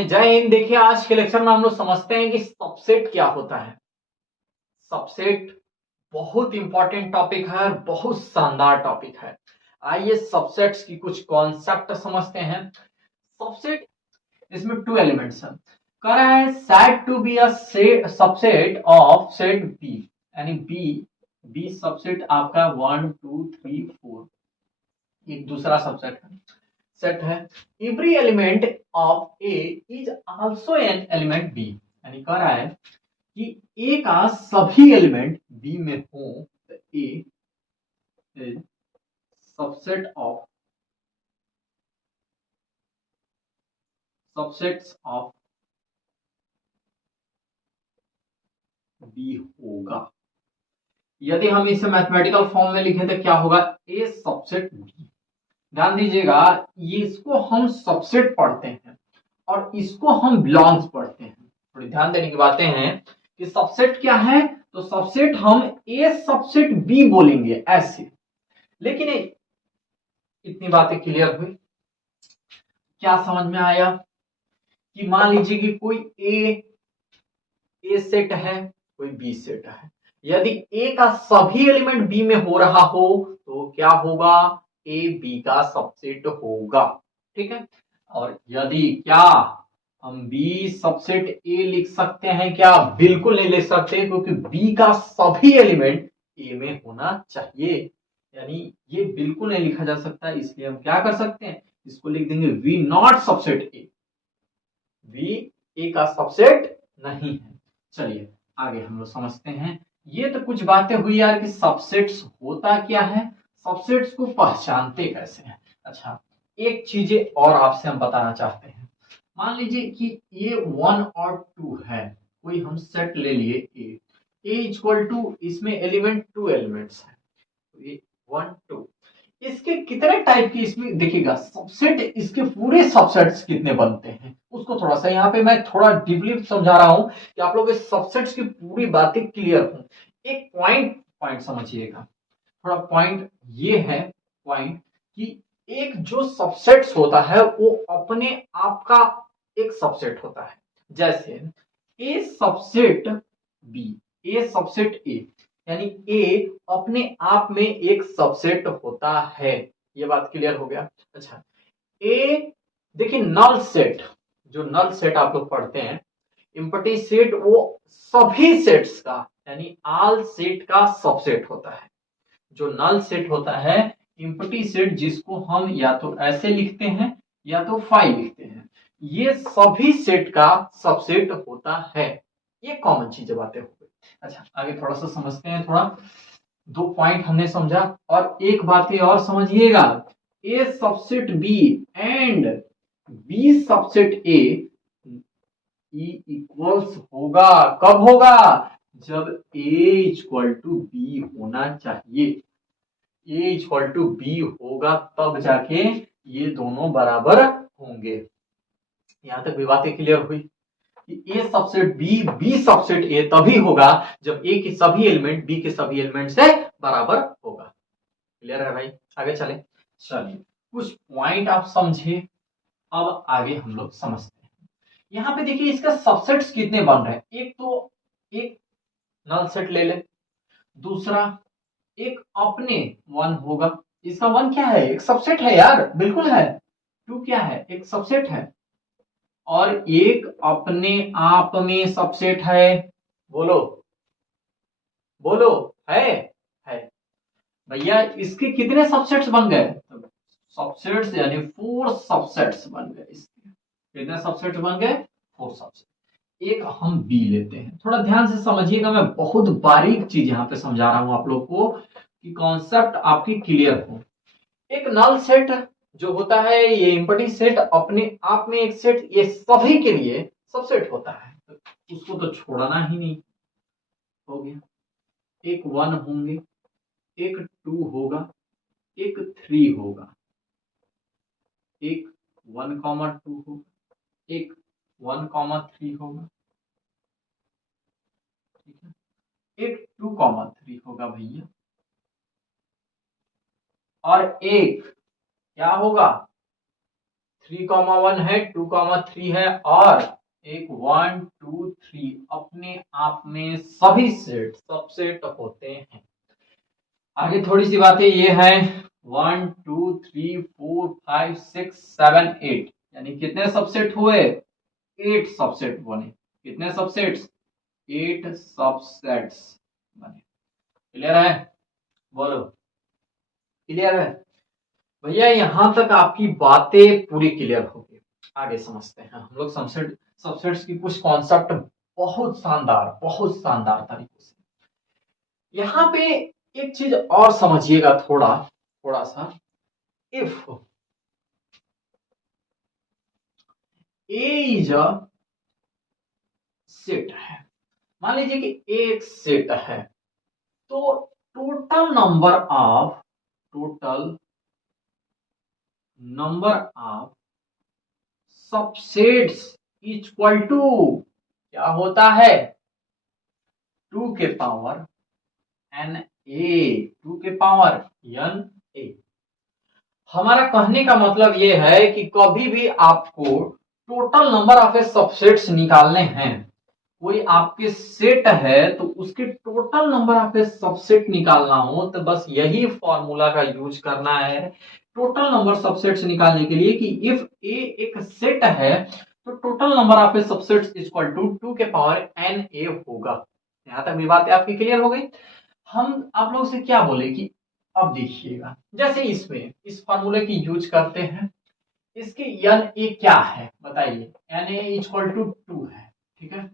जय हिंद। देखिए आज के लेक्चर में हम लोग समझते हैं कि सबसेट क्या होता है। सबसेट बहुत इंपॉर्टेंट टॉपिक है और बहुत शानदार टॉपिक है। आइए सबसेट्स की कुछ कॉन्सेप्ट समझते हैं। सबसेट, इसमें टू एलिमेंट्स हैं। कह रहा है set to be a subset of set B, यानी बी बी सबसेट आपका 1 2 3 4 एक दूसरा सबसेट है, सेट है। Every element of A is also an element B, यानी कह रहा है कि ए का सभी एलिमेंट बी में हो तो ए इज सबसेट्स ऑफ बी होगा। यदि हम इसे मैथमेटिकल फॉर्म में लिखें तो क्या होगा, ए सबसेट बी। ध्यान दीजिएगा, ये इसको हम सबसेट पढ़ते हैं और इसको हम बिलोंग्स पढ़ते हैं। थोड़ी ध्यान देने की बातें हैं कि सबसेट क्या है, तो सबसेट हम ए सबसेट बी बोलेंगे ऐसे। लेकिन इतनी बातें क्लियर हुई, क्या समझ में आया कि मान लीजिए कि कोई ए सेट है, कोई बी सेट है। यदि ए का सभी एलिमेंट बी में हो रहा हो तो क्या होगा, ए बी का सबसेट होगा। ठीक है। और यदि क्या हम बी सबसेट ए लिख सकते हैं, क्या बिल्कुल नहीं लिख सकते, क्योंकि बी का सभी एलिमेंट ए में होना चाहिए। यानी ये बिल्कुल नहीं लिखा जा सकता, इसलिए हम क्या कर सकते हैं, इसको लिख देंगे B not subset A. B A का सबसेट नहीं है। चलिए आगे हम लोग समझते हैं। ये तो कुछ बातें हुई यार कि सबसेट्स होता क्या है, सबसेट्स को पहचानते कैसे हैं। अच्छा, एक चीजें और आपसे हम बताना चाहते हैं। मान लीजिए कि ये 1 और 2 है, कोई हम सेट ले लिए ए इक्वल टू, इसमें एलिमेंट 2 एलिमेंट्स है, तो ये 1 2। इसके कितने टाइप की, इसमें देखिएगा सबसेट, इसके पूरे सबसेट्स कितने बनते हैं उसको थोड़ा सा यहाँ पे मैं थोड़ा डीपली समझा रहा हूं कि आप लोग इस सबसेट्स की पूरी बातें क्लियर हो। एक पॉइंट पॉइंट समझिएगा, थोड़ा पॉइंट ये है, पॉइंट कि एक जो सबसेट्स होता है वो अपने आप का एक सबसेट होता है। जैसे A subset B, A subset A, यानी ए अपने आप में एक सबसेट होता है। ये बात क्लियर हो गया। अच्छा, ए देखिए नल सेट, जो नल सेट आप लोग पढ़ते हैं, इम्पटी सेट, वो सभी सेट्स का यानी ऑल सेट का सबसेट होता है। जो नल सेट होता है, इम्पटी सेट, जिसको हम या तो ऐसे लिखते हैं या तो फाइव लिखते हैं, ये सभी सेट का सबसेट होता है। ये कॉमन चीजें बातें हो गई। अच्छा आगे थोड़ा सा समझते हैं। थोड़ा दो पॉइंट हमने समझा, और एक बात ये और समझिएगा, A subset B and B subset A equals होगा, कब होगा, जब ए इक्वल टू बी होना चाहिए। ए इक्वल टू बी होगा तब जाके ये दोनों बराबर होंगे। यहां तक भी बातें क्लियर हुई कि A subset B B subset A तभी होगा जब ए के सभी एलिमेंट बी के सभी एलिमेंट से बराबर होगा। क्लियर है भाई, आगे चले। चलिए कुछ पॉइंट आप समझे, अब आगे हम लोग समझते हैं। यहाँ पे देखिए इसका सबसेट्स कितने बन रहे हैं। एक तो एक नल सेट ले ले, दूसरा एक अपने 1 होगा। इसका 1 क्या है, एक सबसेट है यार, बिल्कुल है। 2 क्या है, एक सबसेट है। और एक अपने आप में सबसेट है। बोलो बोलो, है भैया। इसके कितने सबसेट्स बन गए, सबसेट्स यानी 4 सबसेट्स बन गए। इसके कितने सबसेट्स बन गए, 4 सबसेट। एक हम बी लेते हैं, थोड़ा ध्यान से समझिएगा, मैं बहुत बारीक चीज यहाँ पे समझा रहा हूं आप लोग को कि कॉन्सेप्ट आपकी क्लियर हो। एक नल सेट जो होता है, ये एम्प्टी सेट अपने आप में एक सेट, ये सभी के लिए सबसेट होता है, तो उसको तो छोड़ना ही नहीं। हो गया, एक 1 होंगे, एक 2 होगा, एक 3 होगा, एक 1 2 होगा, एक 1 3 होगा, ठीक है, एक 2 3 होगा भैया, और एक क्या होगा, 3,1 है, 2,3 है और एक 1 2 3 अपने आप में सभी सेट सबसेट होते हैं। आगे थोड़ी सी बातें ये है 1 2 3 4 5 6 7 8 यानी कितने सबसेट हुए? 8 सबसेट बने। कितने सबसेट्स? 8 सबसेट्स बने। क्लियर है? बोलो क्लियर है? भैया यहां तक आपकी बातें पूरी क्लियर हो गई। आगे समझते हैं हम लोग सबसेट्स की कुछ कॉन्सेप्ट बहुत शानदार तरीके से। यहां पे एक चीज और समझिएगा थोड़ा थोड़ा सा। If A is a set है, मान लीजिए कि एक सेट है, तो total number of subsets equal to क्या होता है? 2 के पावर एन ए, 2 के पावर एन ए। हमारा कहने का मतलब यह है कि कभी भी आपको टोटल नंबर ऑफ सबसेट्स निकालने हैं, कोई आपके सेट है तो उसके टोटल नंबर ऑफ सबसेट निकालना हो तो बस यही फॉर्मूला का यूज करना है टोटल नंबर सबसेट्स निकालने के लिए कि इफ ए एक सेट है तो total number of subsets equal to 2 के पावर एन ए होगा। यहां तक भी बात आपकी क्लियर हो गई। हम आप लोग से क्या बोले कि अब देखिएगा जैसे इसमें इस फॉर्मूले की यूज करते हैं, इसके एन ए क्या है बताइए? एन ए इक्वल टू 2 है, ठीक है।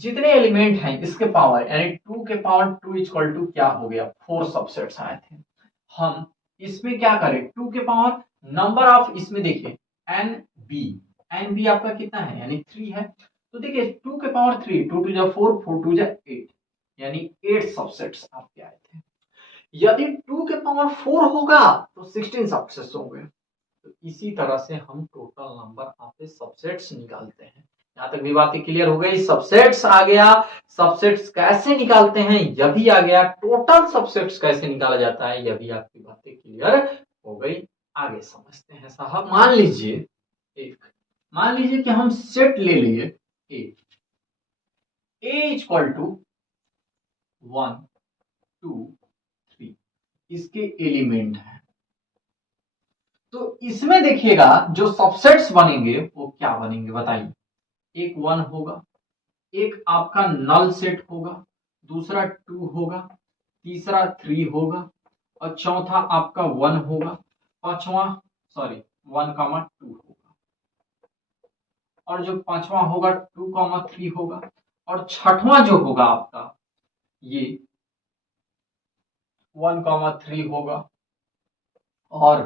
जितने एलिमेंट हैं इसके पावर यानी 2 के पावर 2 इक्वल टू क्या हो गया? 4 सबसेट्स आए थे। हम इसमें क्या करें? 2 के पावर नंबर ऑफ, इसमें देखिए एन बी आपका कितना है यानी 3 है, तो देखिए 2 के पावर 3, 2 टू जा 4, 4 टू जा 8 यानी 8 सबसेट्स आपके आए थे। यदि 2 के पावर 4 होगा तो 16 सबसेट्स होंगे। तो इसी तरह से हम टोटल नंबर ऑफ सबसेट्स निकालते हैं। यहां तक भी बातें क्लियर हो गई। सबसेट्स आ गया, सबसेट्स कैसे निकालते हैं यह भी आ गया, टोटल सबसेट्स कैसे निकाला जाता है यह भी आपकी बातें क्लियर हो गई। आगे समझते हैं साहब। मान लीजिए कि हम सेट ले लिए ए इक्वल टू 1 2 3 इसके एलिमेंट है, तो इसमें देखिएगा जो सबसेट्स बनेंगे वो क्या बनेंगे बताइए? एक 1 होगा, एक आपका नल सेट होगा, दूसरा 2 होगा, तीसरा 3 होगा और चौथा आपका 1 होगा, पांचवा 1,2 होगा और जो पांचवा होगा 2,3 होगा और छठवां जो होगा आपका ये 1,3 होगा और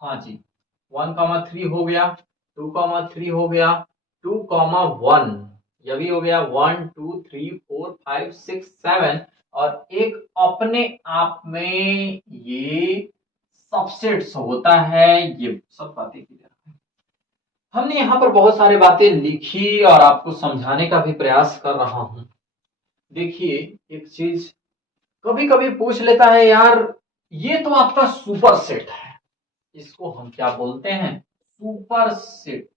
हाँ जी 1,3 हो गया, 2,3 हो गया, 2,1 यह भी हो गया, 1 2 3 4 5 6 7 और एक अपने आप में ये सबसेट्स होता है। ये सब बातें की जा, हमने यहाँ पर बहुत सारी बातें लिखी और आपको समझाने का भी प्रयास कर रहा हूं। देखिए एक चीज कभी कभी पूछ लेता है यार ये तो आपका सुपर सेट है, इसको हम क्या बोलते हैं? Super set.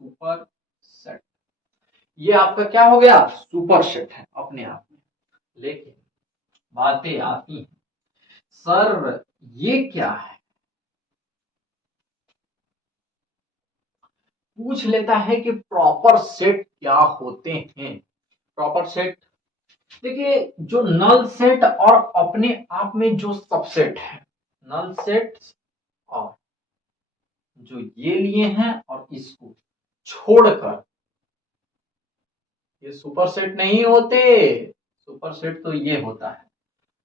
सुपर सेट ये आपका क्या हो गया? सुपर सेट है अपने आप में। लेकिन बातें आती हैं सर ये क्या है, पूछ लेता है कि प्रॉपर सेट क्या होते हैं? प्रॉपर सेट देखिए जो नल सेट और अपने आप में जो सबसेट है, नल सेट और जो ये लिए हैं और इसको छोड़कर ये सुपर सेट नहीं होते। सुपर सेट तो ये होता है।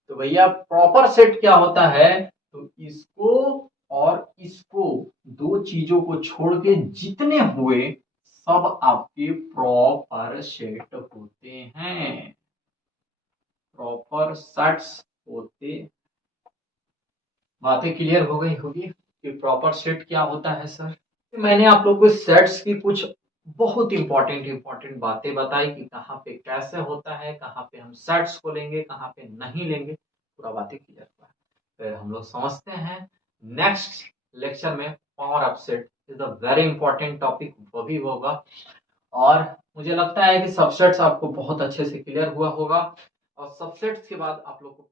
तो भैया प्रॉपर सेट क्या होता है? तो इसको और इसको दो चीजों को छोड़ के जितने हुए सब आपके प्रॉपर सेट होते हैं, प्रॉपर सेट्स होते। बातें क्लियर हो गई होगी कि प्रॉपर सेट क्या होता है सर। मैंने आप लोग को सेट्स की कुछ बहुत इंपॉर्टेंट बातें बताई कि कहाँ पे कैसे होता है, कहाँ पे हम सेट्स को लेंगे, कहाँ पे नहीं लेंगे, पूरा बातें क्लियर हुआ। फिर हम लोग समझते हैं नेक्स्ट लेक्चर में power of set is the very important topic, वो भी होगा। और मुझे लगता है कि सबसेट्स आपको बहुत अच्छे से क्लियर हुआ होगा, और सबसेट्स के बाद आप लोग को